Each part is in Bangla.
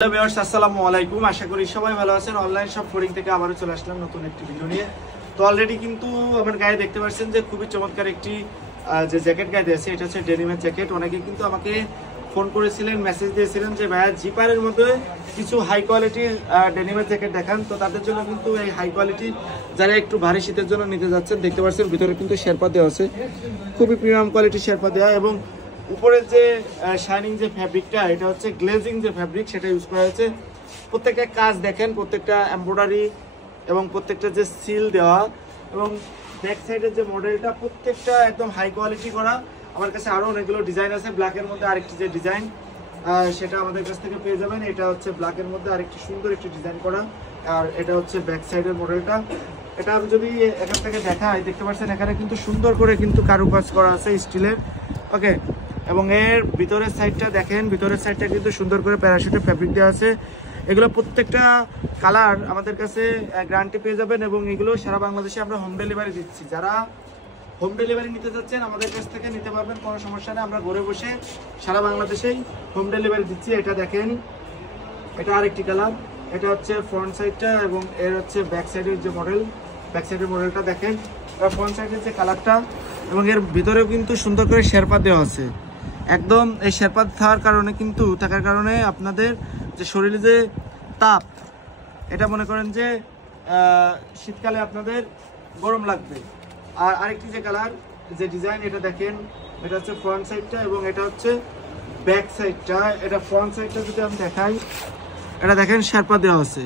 হ্যালো ভিউয়ার্স, আসসালামু আলাইকুম। আশা করি সবাই ভালো আছেন। অনলাইন শপ ফোরিং থেকে আবারও চলে আসলাম নতুন একটি ভিডিও নিয়ে। তো অলরেডি কিন্তু আমার গায়ে দেখতে পাচ্ছেন যে খুবই চমৎকার একটি যে জ্যাকেট গায়ে দিয়েছে, এটা হচ্ছে ডেনিমের জ্যাকেট। অনেকে কিন্তু আমাকে ফোন করেছিলেন, মেসেজ দিয়েছিলেন যে ভাইয়া জিপারের মধ্যে কিছু হাই কোয়ালিটির ডেনিমের জ্যাকেট দেখান। তো তাদের জন্য কিন্তু এই হাই কোয়ালিটি যারা একটু ভারী শীতের জন্য নিতে যাচ্ছেন, দেখতে পাচ্ছেন ভিতরে কিন্তু শেরপা দেওয়া আছে, খুবই প্রিমিয়াম কোয়ালিটির শেরপা দেওয়া, এবং উপরের যে শাইনিং যে ফ্যাব্রিকটা, এটা হচ্ছে গ্লেজিং যে ফ্যাব্রিক, সেটা ইউজ করা হয়েছে। প্রত্যেকটা কাজ দেখেন, প্রত্যেকটা এমব্রয়ডারি এবং প্রত্যেকটা যে সিল দেওয়া, এবং ব্যাক সাইডের যে মডেলটা প্রত্যেকটা একদম হাই কোয়ালিটি করা। আমার কাছে আরও অনেকগুলো ডিজাইন আছে। ব্ল্যাকের মধ্যে আরেকটি যে ডিজাইন, সেটা আমাদের কাছ থেকে পেয়ে যাবেন। এটা হচ্ছে ব্ল্যাকের মধ্যে আরেকটি সুন্দর একটি ডিজাইন করা, আর এটা হচ্ছে ব্যাক সাইডের মডেলটা। এটা আমি যদি এখান থেকে দেখাই, দেখতে পাচ্ছেন এখানে কিন্তু সুন্দর করে কিন্তু কারুকাজ করা আছে স্টিলের। ওকে, এবং এর ভিতরের সাইডটা দেখেন, ভিতরের সাইডটা কিন্তু সুন্দর করে প্যারাশুটের ফ্যাব্রিক দেওয়া আছে। এগুলো প্রত্যেকটা কালার আমাদের কাছে গ্যারান্টি পেয়ে যাবেন, এবং এগুলো সারা বাংলাদেশে আমরা হোম ডেলিভারি দিচ্ছি। যারা হোম ডেলিভারি নিতে যাচ্ছেন আমাদের কাছ থেকে নিতে পারবেন, কোনো সমস্যা নেই। আমরা ঘরে বসে সারা বাংলাদেশেই হোম ডেলিভারি দিচ্ছি। এটা দেখেন, এটা আরেকটি কালার, এটা হচ্ছে ফ্রন্ট সাইডটা, এবং এর হচ্ছে ব্যাক সাইডের যে মডেল, ব্যাক সাইডের মডেলটা দেখেন, ফ্রন্ট সাইডের যে কালারটা, এবং এর ভিতরেও কিন্তু সুন্দর করে শেরপা দেওয়া আছে। একদম এই শেরপা থাকার কারণে আপনাদের যে শরীরে যে তাপ, এটা মনে করেন যে শীতকালে আপনাদের গরম লাগবে। আর আরেকটি যে কালার, যে ডিজাইন, এটা দেখেন, এটা হচ্ছে ফ্রন্ট সাইডটা, এবং এটা হচ্ছে ব্যাক সাইডটা। এটা ফ্রন্ট সাইডটা যদি আমি দেখাই, এটা দেখেন শেরপা দেওয়া আছে।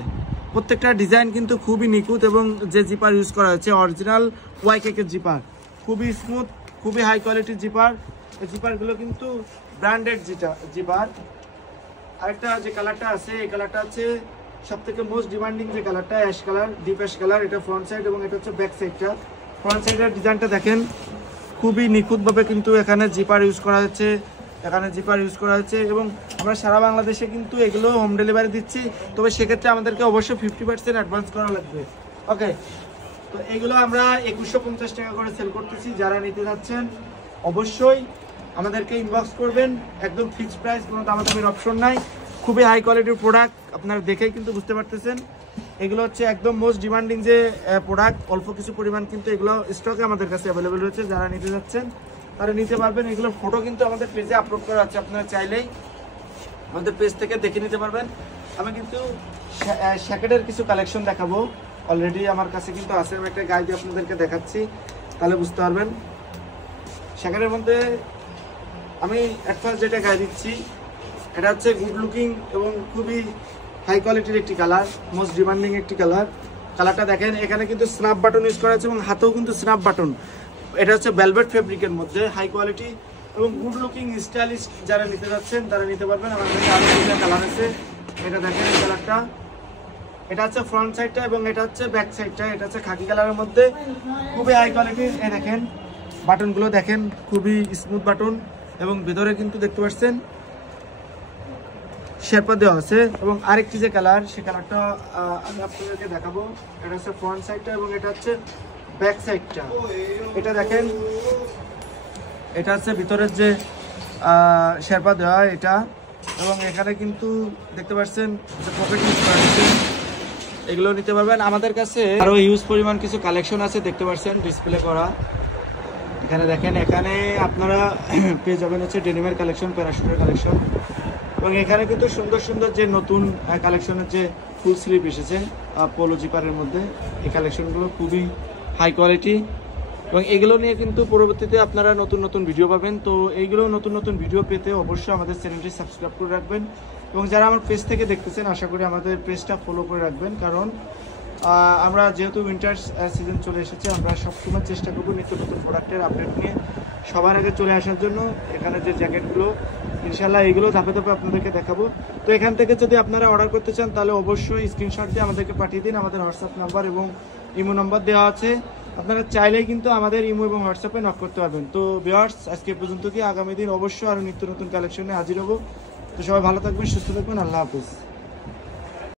প্রত্যেকটা ডিজাইন কিন্তু খুবই নিখুঁত, এবং যে জিপার ইউজ করা হয়েছে অরিজিনাল ওয়াইকেকের জিপার, খুবই স্মুথ, খুবই হাই কোয়ালিটির জিপার। এই জিপারগুলো কিন্তু ব্র্যান্ডেড জিপার। আরেকটা যে কালারটা আছে, এই কালারটা হচ্ছে সবথেকে মোস্ট ডিমান্ডিং যে কালারটা, ash colour, deep ash colour. এটা ফ্রন্ট সাইড, এবং এটা হচ্ছে ব্যাক সাইডটা। ফ্রন্ট সাইডের ডিজাইনটা দেখেন, খুবই নিখুঁতভাবে কিন্তু এখানে জিপার ইউজ করা হয়েছে, এবং আমরা সারা বাংলাদেশে কিন্তু এগুলো হোম ডেলিভারি দিচ্ছি। তবে সেক্ষেত্রে আমাদেরকে অবশ্যই 50% অ্যাডভান্স করা লাগবে। ওকে, তো এইগুলো আমরা 2150 টাকা করে সেল করতেছি। যারা নিতে যাচ্ছেন অবশ্যই আমাদেরকে ইনবক্স করবেন, একদম ফিক্সড প্রাইস, কোনো দামাদামির অপশন নাই। খুবই হাই কোয়ালিটির প্রোডাক্ট, আপনারা দেখেই কিন্তু বুঝতে পারতেছেন। এগুলো হচ্ছে একদম মোস্ট ডিমান্ডিং যে প্রোডাক্ট। অল্প কিছু পরিমাণ কিন্তু এগুলো স্টকে আমাদের কাছে অ্যাভেলেবেল রয়েছে। যারা নিতে যাচ্ছেন তারা নিতে পারবেন। এগুলোর ফটো কিন্তু আমাদের পেজে আপলোড করা আছে, আপনারা চাইলেই আমাদের পেজ থেকে দেখে নিতে পারবেন। আমি কিন্তু জ্যাকেটের কিছু কালেকশন দেখাবো, অলরেডি আমার কাছে কিন্তু আছে। আমি একটা গায়ে দিয়ে আপনাদেরকে দেখাচ্ছি, তাহলে বুঝতে পারবেন। জ্যাকেটের মধ্যে আমি ফার্স্ট যেটা গায়ে দিচ্ছি, এটা হচ্ছে গুড লুকিং এবং খুবই হাই কোয়ালিটির একটি কালার, মোস্ট ডিমান্ডিং একটি কালার। কালারটা দেখেন, এখানে কিন্তু স্ন্যাপ বাটন ইউজ করা আছে, এবং হাতেও কিন্তু স্ন্যাপ বাটন। এটা হচ্ছে ভেলভেট ফেব্রিকের মধ্যে, হাই কোয়ালিটি এবং গুড লুকিং স্টাইলিশ। যারা নিতে যাচ্ছেন তারা নিতে পারবেন। আমার কাছে আরও দুটো কালার আছে। এটা দেখেন এই কালারটা, এটা হচ্ছে ফ্রন্ট সাইডটা, এবং এটা হচ্ছে ব্যাক সাইডটা। এটা হচ্ছে খাকি কালারের মধ্যে, খুবই হাই কোয়ালিটির। এই দেখেন বাটনগুলো দেখেন, খুবই স্মুথ বাটন, এবং ভিতরে কিন্তু দেখতে পাচ্ছেন শেরপা দেওয়া আছে। এবং আরেকটি যে কালার, সে কালারটা আমি আপনাদেরকে দেখাবো। এটা হচ্ছে ফ্রন্ট সাইডটা, এবং এটা হচ্ছে ব্যাক সাইডটা। এটা দেখেন, এটা হচ্ছে ভিতরের যে শেরপা দেওয়া এটা, এবং এখানে কিন্তু দেখতে পাচ্ছেন যে পকেট ইউজ করা হচ্ছে। এগুলো নিতে পারবেন। আমাদের কাছে আরও হিউজ পরিমাণ কিছু কালেকশন আছে, দেখতে পাচ্ছেন ডিসপ্লে করা। এখানে দেখেন, এখানে আপনারা পেয়ে যাবেন হচ্ছে ডেনিমের কালেকশন, প্যারাশুটের কালেকশন, এবং এখানে কিন্তু সুন্দর সুন্দর যে নতুন কালেকশনের যে ফুল স্লিভ এসেছে পোলো জিপারের মধ্যে, এই কালেকশনগুলো খুবই হাই কোয়ালিটি, এবং এগুলো নিয়ে কিন্তু পরবর্তীতে আপনারা নতুন নতুন ভিডিও পাবেন। তো এইগুলো নতুন নতুন ভিডিও পেতে অবশ্যই আমাদের চ্যানেলটি সাবস্ক্রাইব করে রাখবেন, এবং যারা আমার পেজ থেকে দেখতেছেন আশা করি আমাদের পেজটা ফলো করে রাখবেন। কারণ আমরা যেহেতু উইন্টার সিজন চলে এসেছে, আমরা সবসময় চেষ্টা করবো নিত্য নতুন প্রোডাক্টের আপডেট নিয়ে সবার আগে চলে আসার জন্য। এখানে যে জ্যাকেটগুলো, ইনশাল্লাহ এগুলো ধাপে ধাপে আপনাদেরকে দেখাবো। তো এখান থেকে যদি আপনারা অর্ডার করতে চান, তাহলে অবশ্যই স্ক্রিনশট দিয়ে আমাদেরকে পাঠিয়ে দিন। আমাদের হোয়াটসঅ্যাপ নাম্বার এবং ইমো নাম্বার দেওয়া আছে, আপনারা চাইলেই কিন্তু আমাদের ইমো এবং হোয়াটসঅ্যাপে নক করতে পারবেন। তো ভিউয়ার্স, আজকে পর্যন্ত কি, আগামী দিন অবশ্যই আরও নিত্য নতুন কালেকশনে হাজির হবো। তো সবাই ভালো থাকবেন, সুস্থ থাকবেন, আল্লাহ হাফিজ।